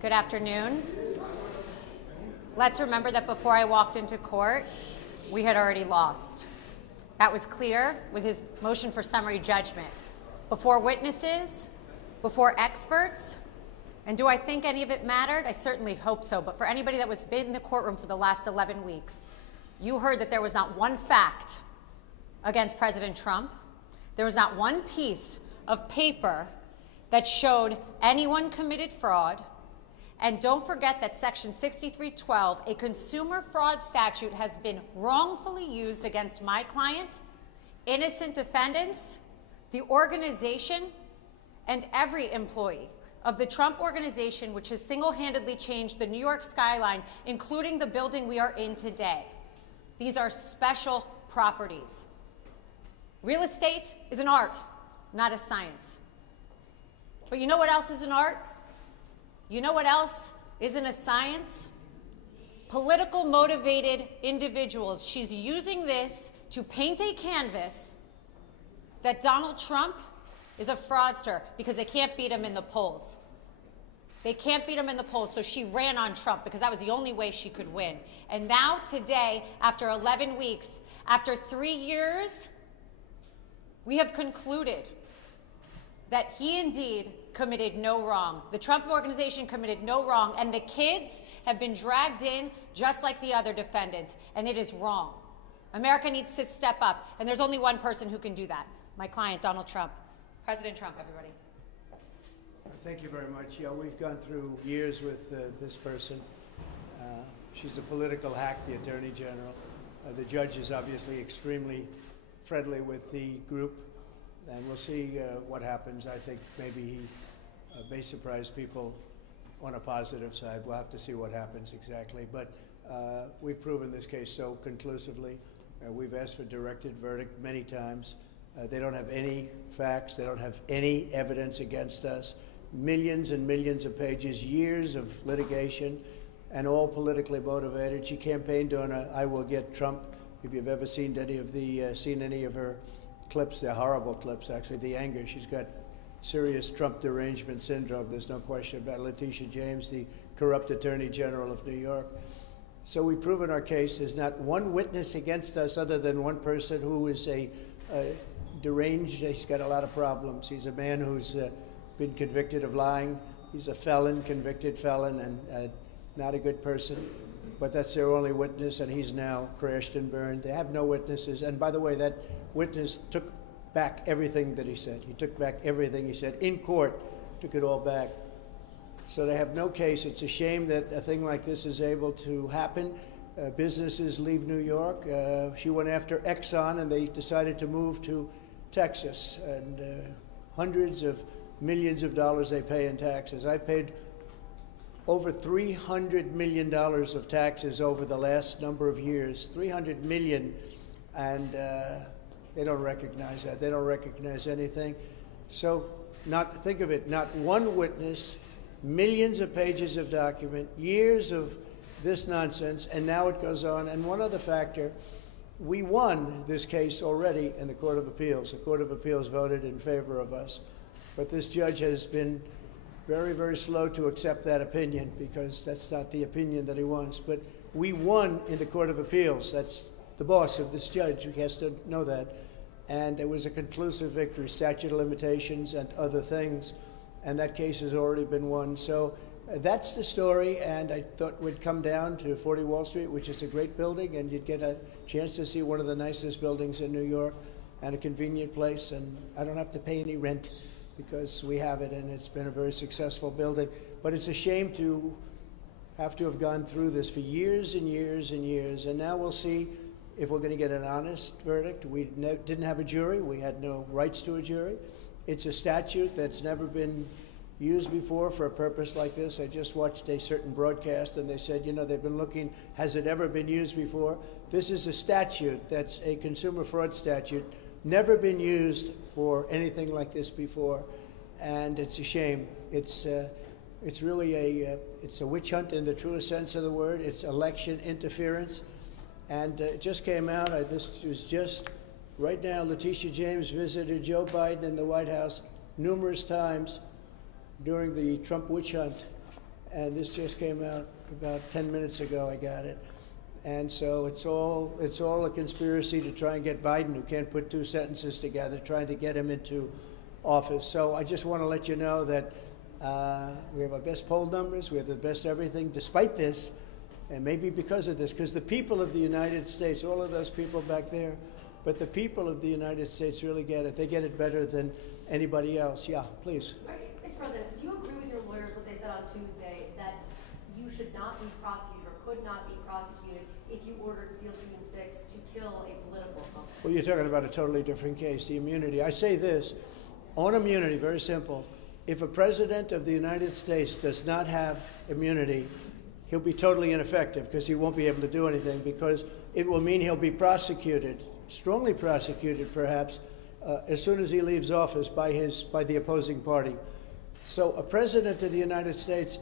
Good afternoon. Let's remember that before I walked into court, we had already lost. That was clear with his motion for summary judgment. Before witnesses, before experts, and do I think any of it mattered? I certainly hope so, but for anybody that was been in the courtroom for the last 11 weeks, you heard that there was not one fact against President Trump. There was not one piece of paper that showed anyone committed fraud. And don't forget that Section 6312, a consumer fraud statute, has been wrongfully used against my client, innocent defendants, the organization, and every employee of the Trump organization, which has single-handedly changed the New York skyline, including the building we are in today. These are special properties. Real estate is an art, not a science. But you know what else is an art? You know what else isn't a science? Political motivated individuals. She's using this to paint a canvas that Donald Trump is a fraudster because they can't beat him in the polls. They can't beat him in the polls, so she ran on Trump because that was the only way she could win. And now today, after 11 weeks, after 3 years, we have concluded that he indeed committed no wrong. The Trump organization committed no wrong, and the kids have been dragged in just like the other defendants, and it is wrong. America needs to step up, and there's only one person who can do that. My client, Donald Trump. President Trump, everybody. Thank you very much. Yeah, we've gone through years with this person. She's a political hack, the Attorney General. The judge is obviously extremely friendly with the group, and we'll see what happens. I think maybe he may surprise people on a positive side. We'll have to see what happens exactly. But we've proven this case so conclusively. We've asked for directed verdict many times. They don't have any facts. They don't have any evidence against us. Millions and millions of pages, years of litigation, and all politically motivated. She campaigned on a "I will get Trump." If you've ever seen any of her clips, they're horrible clips, actually. The anger, she's got serious Trump derangement syndrome. There's no question about it. Letitia James, the corrupt Attorney General of New York. So we've proven our case. There's not one witness against us other than one person who is a deranged. He's got a lot of problems. He's a man who's been convicted of lying. He's a felon, convicted felon, and not a good person. But that's their only witness, and he's now crashed and burned. They have no witnesses. And by the way, that witness took back everything that he said. He took back everything he said in court, took it all back. So they have no case. It's a shame that a thing like this is able to happen. Businesses leave New York. She went after Exxon, and they decided to move to Texas. And hundreds of millions of dollars they pay in taxes. I paid over $300 million of taxes over the last number of years, 300 million, and they don't recognize that. They don't recognize anything. So think of it, not one witness, millions of pages of document, years of this nonsense, and now it goes on. And one other factor, we won this case already in the Court of Appeals. The Court of Appeals voted in favor of us, but this judge has been very, very slow to accept that opinion because that's not the opinion that he wants. But we won in the Court of Appeals. That's the boss of this judge. He has to know that. And it was a conclusive victory, statute of limitations and other things. And that case has already been won. So that's the story. And I thought we'd come down to 40 Wall Street, which is a great building, and you'd get a chance to see one of the nicest buildings in New York and a convenient place. And I don't have to pay any rent, because we have it, and it's been a very successful building. But it's a shame to have gone through this for years and years and years, and now we'll see if we're going to get an honest verdict. We didn't have a jury. We had no rights to a jury. It's a statute that's never been used before for a purpose like this. I just watched a certain broadcast, and they said, they've been looking, has it ever been used before? This is a statute that's a consumer fraud statute, never been used for anything like this before, and it's a shame. It's really it's a witch hunt in the truest sense of the word. It's election interference, and it just came out. This was just right now. Letitia James visited Joe Biden in the White House numerous times during the Trump witch hunt, and this just came out about 10 minutes ago. I got it. And so it's all a conspiracy to try and get Biden, who can't put two sentences together, trying to get him into office. So I just want to let you know that we have our best poll numbers, we have the best everything, despite this, and maybe because of this, because the people of the United States, all of those people back there, but the people of the United States really get it. They get it better than anybody else. Yeah, please. Mr. President, do you agree with your lawyers what they said on Tuesday, that you should not be prosecuted or could not be prosecuted if you ordered SEAL Team 6 to kill a political opponent? Well, you're talking about a totally different case, the immunity. I say this, on immunity, very simple. If a president of the United States does not have immunity, he'll be totally ineffective because he won't be able to do anything, because it will mean he'll be prosecuted, strongly prosecuted perhaps, as soon as he leaves office by the opposing party. So a president of the United States,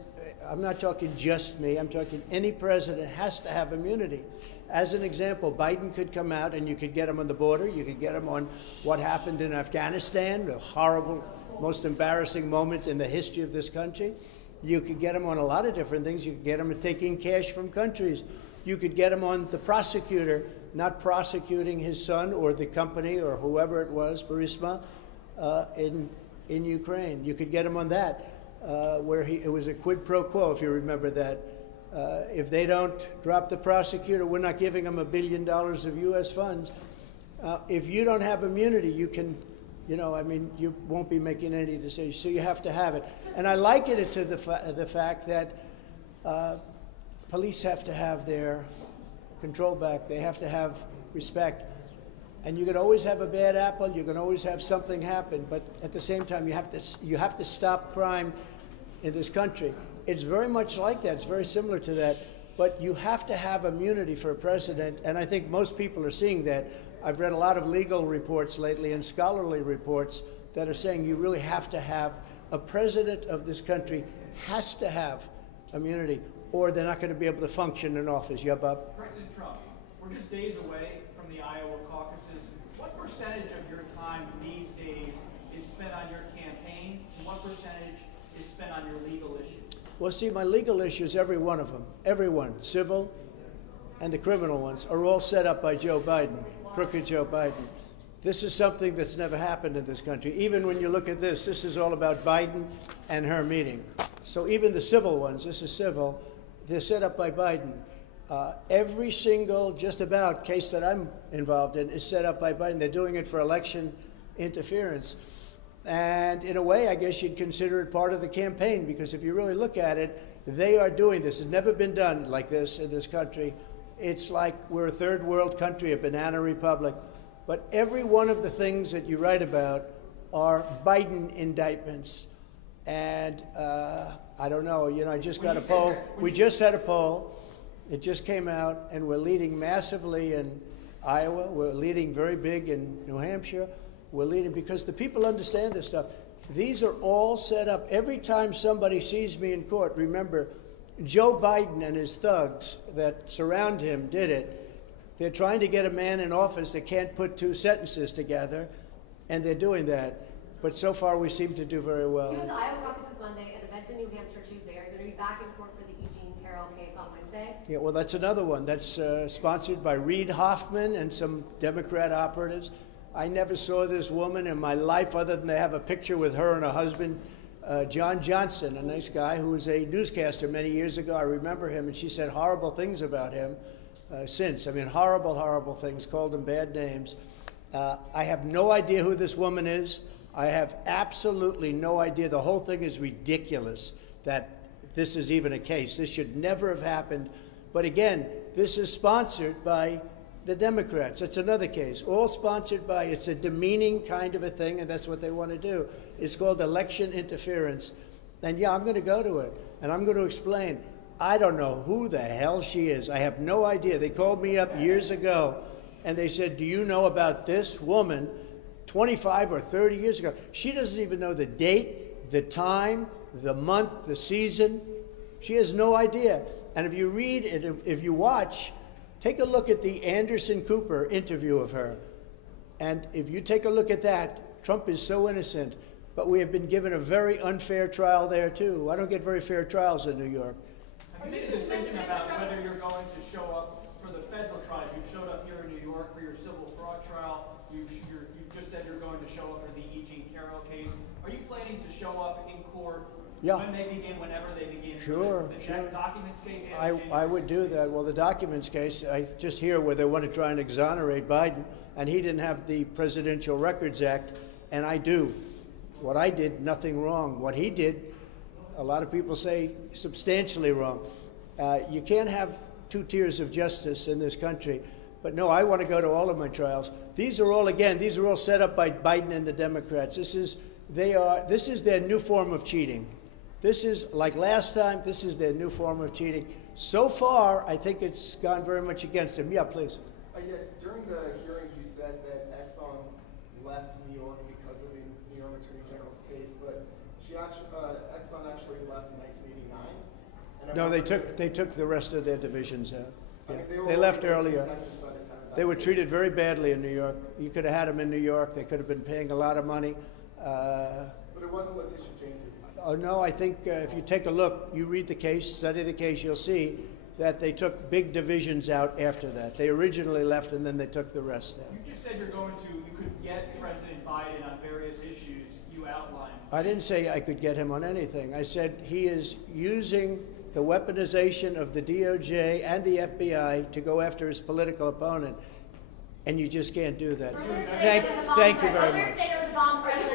I'm not talking just me, I'm talking any president, has to have immunity. As an example, Biden could come out and you could get him on the border, you could get him on what happened in Afghanistan, a horrible, most embarrassing moment in the history of this country. You could get him on a lot of different things. You could get him taking cash from countries. You could get him on the prosecutor not prosecuting his son or the company or whoever it was, Burisma, in Ukraine. You could get him on that, where it was a quid pro quo, if you remember that. If they don't drop the prosecutor, we're not giving them $1 billion of U.S. funds. If you don't have immunity, you can, you won't be making any decisions. So you have to have it. And I liken it to the fact that police have to have their control back. They have to have respect. And you can always have a bad apple. You can always have something happen. But at the same time, you have to stop crime in this country. It's very much like that. It's very similar to that. But you have to have immunity for a president, and I think most people are seeing that. I've read a lot of legal reports lately and scholarly reports that are saying you really have to have, a president of this country has to have immunity, or they're not going to be able to function in office. Yeah, Bob? President Trump, we're just days away from the Iowa caucuses. What percentage of your time these days is spent on your campaign, and what percentage is spent on your legal issues? Well, see, my legal issues, every one of them, everyone, civil and the criminal ones, are all set up by Joe Biden, crooked Joe Biden. This is something that's never happened in this country. Even when you look at this is all about Biden and her meeting. So even the civil ones, this is civil, they're set up by Biden. Every single, just about, case that I'm involved in is set up by Biden. They're doing it for election interference. And in a way, I guess you'd consider it part of the campaign, because if you really look at it, they are doing this. It's never been done like this in this country. It's like we're a third world country, a banana republic. But every one of the things that you write about are Biden indictments. And I don't know, I just got a poll. We just had a poll. It just came out, and we're leading massively in Iowa. We're leading very big in New Hampshire. We're leading because the people understand this stuff. These are all set up. Every time somebody sees me in court, remember, Joe Biden and his thugs that surround him did it. They're trying to get a man in office that can't put two sentences together, and they're doing that. But so far, we seem to do very well. You have the Iowa caucuses Monday, an event in New Hampshire Tuesday. Are you going to be back in court for the Eugene Carroll case on Wednesday? Yeah, well, that's another one. That's sponsored by Reid Hoffman and some Democrat operatives. I never saw this woman in my life other than they have a picture with her and her husband, John Johnson, a nice guy who was a newscaster many years ago. I remember him, and she said horrible things about him since. I mean, horrible, horrible things, called him bad names. I have no idea who this woman is. I have absolutely no idea. The whole thing is ridiculous that this is even a case. This should never have happened. But again, this is sponsored by the Democrats. It's another case, all sponsored by, it's a demeaning kind of a thing, and that's what they want to do. It's called election interference. And yeah, I'm going to go to it, and I'm going to explain. I don't know who the hell she is. I have no idea. They called me up years ago, and they said, do you know about this woman 25 or 30 years ago? She doesn't even know the date, the time, the month, the season. She has no idea. And if you read it, if you watch, take a look at the Anderson Cooper interview of her. And if you take a look at that, Trump is so innocent. but we have been given a very unfair trial there too. I don't get very fair trials in New York. Have you made a decision about whether you're going to show up for the federal trials? You've showed up here in New York for your civil fraud trial. You've just said you're going to show up for the E. Jean Carroll case. Are you planning to show up in court Yeah. when they begin, whenever they begin? Sure, The sure. documents case? And the I would do that. Well, the documents case, I just hear where they want to try and exonerate Biden, and he didn't have the Presidential Records Act, and I do. What I did, nothing wrong. What he did, a lot of people say substantially wrong. You can't have two tiers of justice in this country. But no, I want to go to all of my trials. These are all set up by Biden and the Democrats. This is their new form of cheating. This is, like last time, this is their new form of cheating. So far, I think it's gone very much against him. Yeah, please. Yes, during the hearing you said that Exxon left New York because of the New York Attorney General's case, but Exxon actually left in 1989. And No, they took the rest of their divisions out. I Yeah. mean, They left already earlier. in Texas by the time of that They were case. treated very badly in New York. You could have had them in New York. They could have been paying a lot of money. But it wasn't Letitia James's. Oh, no, I think if you take a look, you read the case, study the case, you'll see that they took big divisions out after that. They originally left and then they took the rest out. You just said you could get President Biden on various issues you outlined. I didn't say I could get him on anything. I said he is using the weaponization of the DOJ and the FBI to go after his political opponent, and you just can't do that. Thank you very much. Earlier today there was a bomb threat.